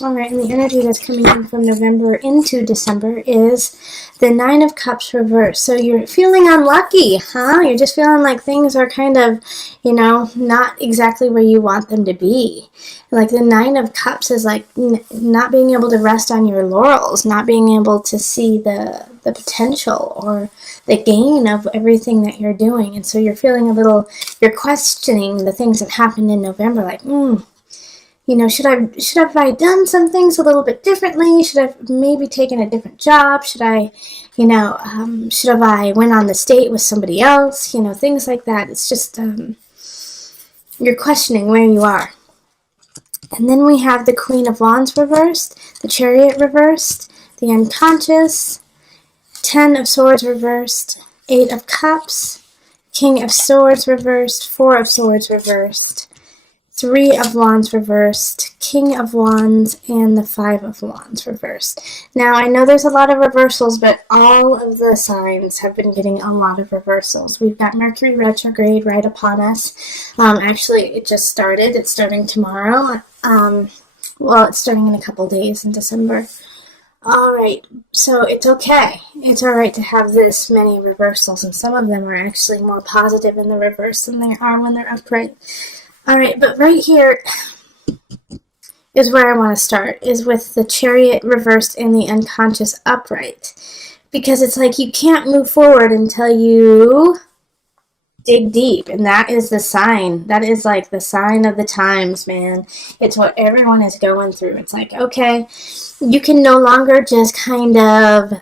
All right, and the energy that's coming in from November into December is the Nine of Cups reversed. So you're feeling unlucky, huh? You're just feeling like things are kind of, not exactly where you want them to be. Like the Nine of Cups is like not being able to rest on your laurels, not being able to see the potential or the gain of everything that you're doing. And so you're feeling you're questioning the things that happened in November, like, should have I done some things a little bit differently? Should I have maybe taken a different job? Should I, should have I went on this date with somebody else? Things like that. It's just, you're questioning where you are. And then we have the Queen of Wands reversed, the Chariot reversed, the Unconscious, 10 of Swords reversed, 8 of Cups, King of Swords reversed, 4 of Swords reversed, 3 of Wands reversed, King of Wands, and the 5 of Wands reversed. Now, I know there's a lot of reversals, but all of the signs have been getting a lot of reversals. We've got Mercury retrograde right upon us. Actually, it just started. It's starting tomorrow. It's starting in a couple days in December. All right, so it's okay. It's all right to have this many reversals, and some of them are actually more positive in the reverse than they are when they're upright. All right, but right here is where I want to start, is with the Chariot reversed and the Unconscious upright. Because it's like you can't move forward until you dig deep, and that is the sign. That is like the sign of the times, man. It's what everyone is going through. It's like, okay, you can no longer just kind of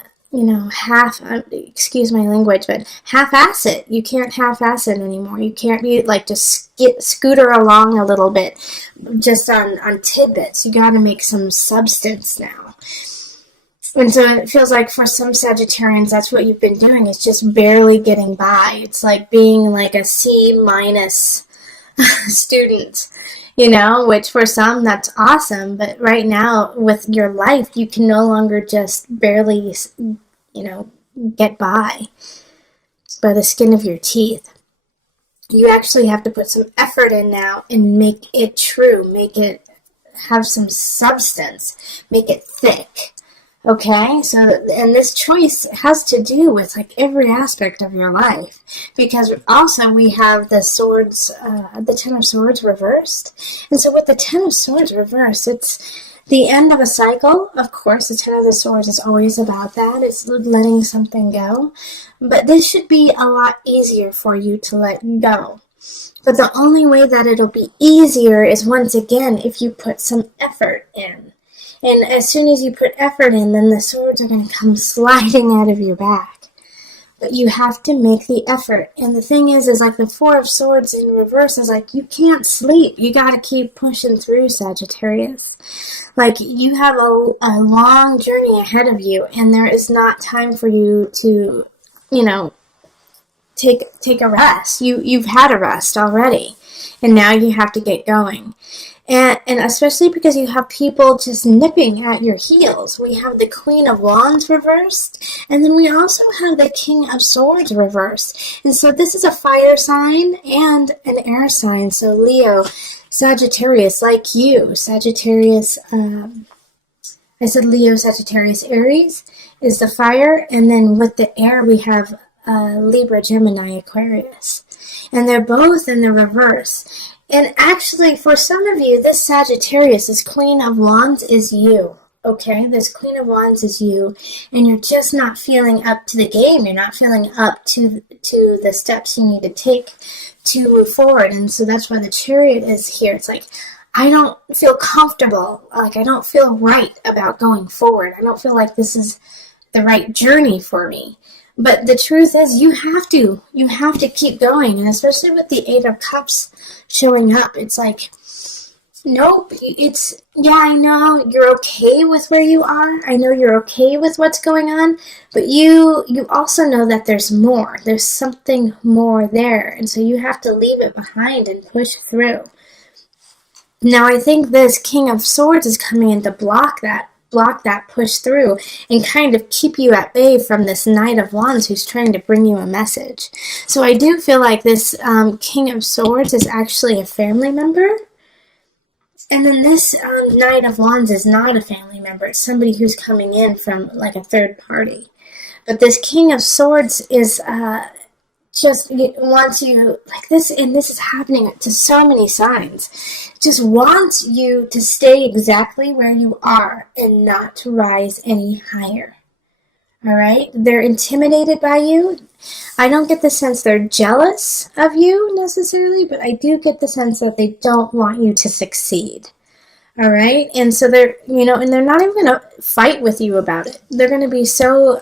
excuse my language, but half-ass it. You can't half-ass it anymore. You can't be like just scooter along a little bit just on tidbits. You got to make some substance now. And so it feels like for some Sagittarians, that's what you've been doing, is just barely getting by. It's like being like a C- student, which for some that's awesome. But right now with your life, you can no longer just barely, get by the skin of your teeth. You actually have to put some effort in now and make it true, make it have some substance, make it thick. Okay, and this choice has to do with like every aspect of your life, because also we have the swords, the 10 of Swords reversed. And so with the 10 of Swords reversed, it's the end of a cycle. Of course, the 10 of the Swords is always about that. It's letting something go. But this should be a lot easier for you to let go. But the only way that it'll be easier is, once again, if you put some effort in. And as soon as you put effort in, then the swords are going to come sliding out of your back. But you have to make the effort. And the thing is like the 4 of Swords in reverse is like, you can't sleep. You got to keep pushing through, Sagittarius. Like, you have a long journey ahead of you, and there is not time for you to, take a rest. You've had a rest already, and now you have to get going. And especially because you have people just nipping at your heels. We have the Queen of Wands reversed, and then we also have the King of Swords reversed. And so this is a fire sign and an air sign. So Leo, Sagittarius, like you, Sagittarius, I said Leo, Sagittarius, Aries is the fire, and then with the air we have Libra, Gemini, Aquarius. And they're both in the reverse. And actually, for some of you, this Sagittarius, this Queen of Wands is you, okay? This Queen of Wands is you, and you're just not feeling up to the game. You're not feeling up to the steps you need to take to move forward. And so that's why the Chariot is here. It's like, I don't feel comfortable. Like, I don't feel right about going forward. I don't feel like this is the right journey for me. But the truth is, you have to keep going. And especially with the 8 of Cups showing up, it's like, nope, I know you're okay with where you are. I know you're okay with what's going on, but you also know that there's more. There's something more there. And so you have to leave it behind and push through. Now, I think this King of Swords is coming in to block that push through and kind of keep you at bay from this Knight of Wands who's trying to bring you a message. So I do feel like this King of Swords is actually a family member. And then this Knight of Wands is not a family member. It's somebody who's coming in from like a third party. But this King of Swords is just wants you, like this, and this is happening to so many signs, just wants you to stay exactly where you are and not to rise any higher. All right? They're intimidated by you. I don't get the sense they're jealous of you necessarily, but I do get the sense that they don't want you to succeed. All right? And so they're, and they're not even going to fight with you about it. They're going to be so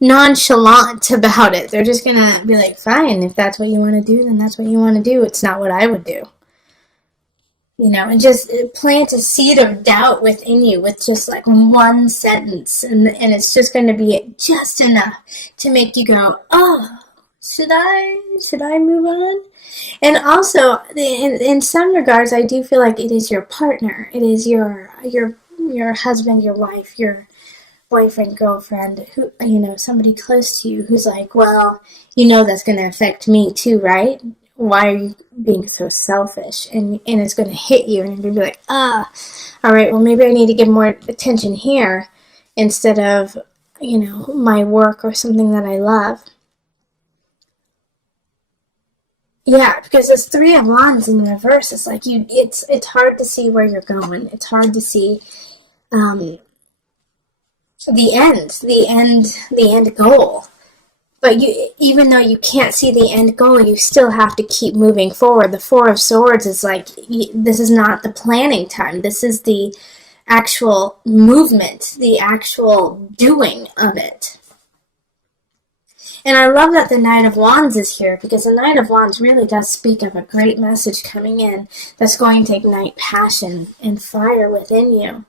nonchalant about it. They're just going to be like, fine, if that's what you want to do, then that's what you want to do. It's not what I would do. And just plant a seed of doubt within you with just like one sentence. And it's just going to be just enough to make you go, oh, should I move on? And also, in some regards, I do feel like it is your partner. It is your husband, your wife, your boyfriend, girlfriend, who, somebody close to you who's like, well, that's going to affect me too, right? Why are you being so selfish? And it's going to hit you, and you're going to be like, all right, well, maybe I need to give more attention here instead of, my work or something that I love. Yeah, because this Three of Wands in the reverse is like it's hard to see where you're going. It's hard to see the end goal. But even though you can't see the end goal, you still have to keep moving forward. The Four of Swords is like, this is not the planning time. This is the actual movement, the actual doing of it. And I love that the Knight of Wands is here, because the Knight of Wands really does speak of a great message coming in that's going to ignite passion and fire within you.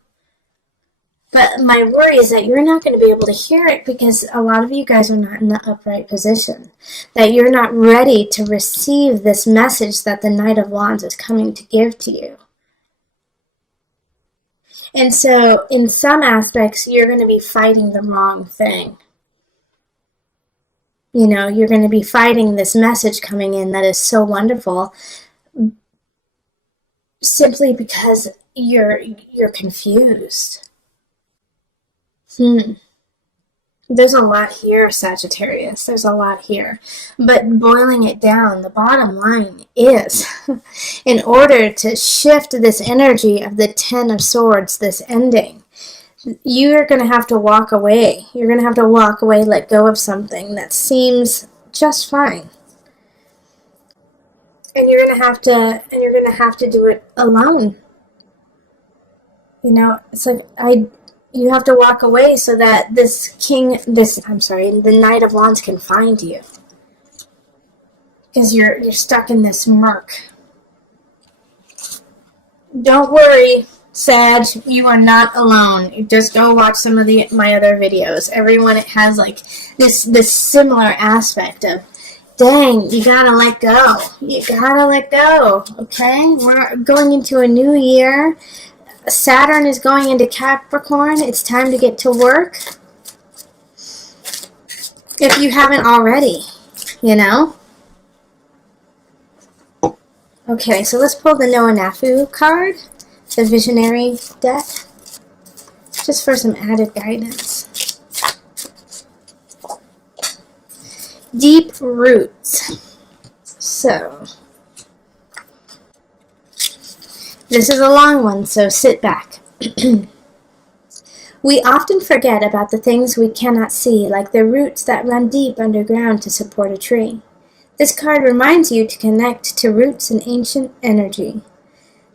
But my worry is that you're not going to be able to hear it because a lot of you guys are not in the upright position. That you're not ready to receive this message that the Knight of Wands is coming to give to you. And so, in some aspects, you're going to be fighting the wrong thing. You're going to be fighting this message coming in that is so wonderful simply because you're confused. There's a lot here, Sagittarius. There's a lot here. But boiling it down, the bottom line is, in order to shift this energy of the Ten of Swords, this ending, you're going to have to walk away. You're going to have to walk away, let go of something that seems just fine. And you're going to have to do it alone. You have to walk away so that the Knight of Wands can find you. Because you're stuck in this murk. Don't worry, Sag, you are not alone. You just go watch some of my other videos. Everyone has like this similar aspect of, dang, you gotta let go. You gotta let go, okay? We're going into a new year. Saturn is going into Capricorn. It's time to get to work. If you haven't already, Okay, so let's pull the Noanafu card, the Visionary deck, just for some added guidance. Deep roots. So, this is a long one, so sit back. We often forget about the things we cannot see, like the roots that run deep underground to support a tree. This card reminds you to connect to roots and ancient energy.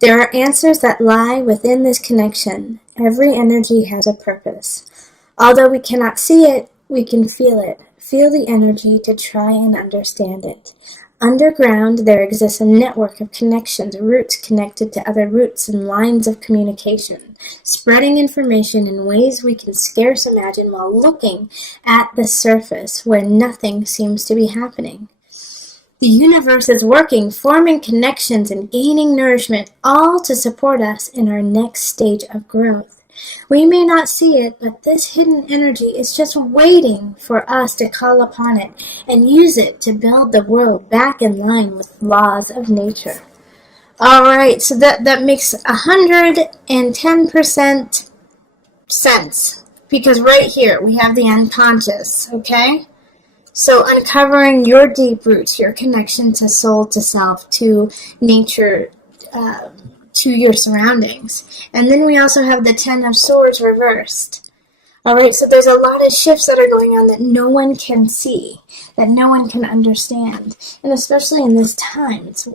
There are answers that lie within this connection. Every energy has a purpose. Although we cannot see it, we can feel it. Feel the energy to try and understand it. Underground, there exists a network of connections, roots connected to other roots and lines of communication, spreading information in ways we can scarce imagine while looking at the surface where nothing seems to be happening. The universe is working, forming connections and gaining nourishment, all to support us in our next stage of growth. We may not see it, but this hidden energy is just waiting for us to call upon it and use it to build the world back in line with laws of nature. All right, so that makes 110% sense, because right here we have the unconscious, okay? So uncovering your deep roots, your connection to soul, to self, to nature, to your surroundings. And then we also have the 10 of Swords reversed. All right, so there's a lot of shifts that are going on that no one can see, that no one can understand. And especially in this time, it's,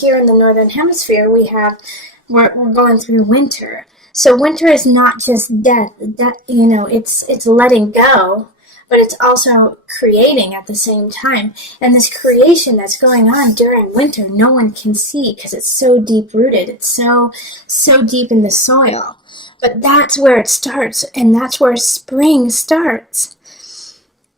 here in the Northern Hemisphere, we're going through winter. So winter is not just death, it's letting go, but it's also creating at the same time. And this creation that's going on during winter, no one can see because it's so deep rooted. It's so deep in the soil. But that's where it starts, and that's where spring starts.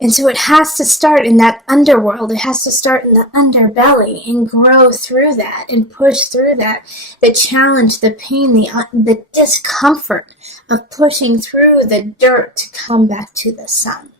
And so it has to start in that underworld. It has to start in the underbelly and grow through that and push through that. The challenge, the pain, the discomfort of pushing through the dirt to come back to the sun.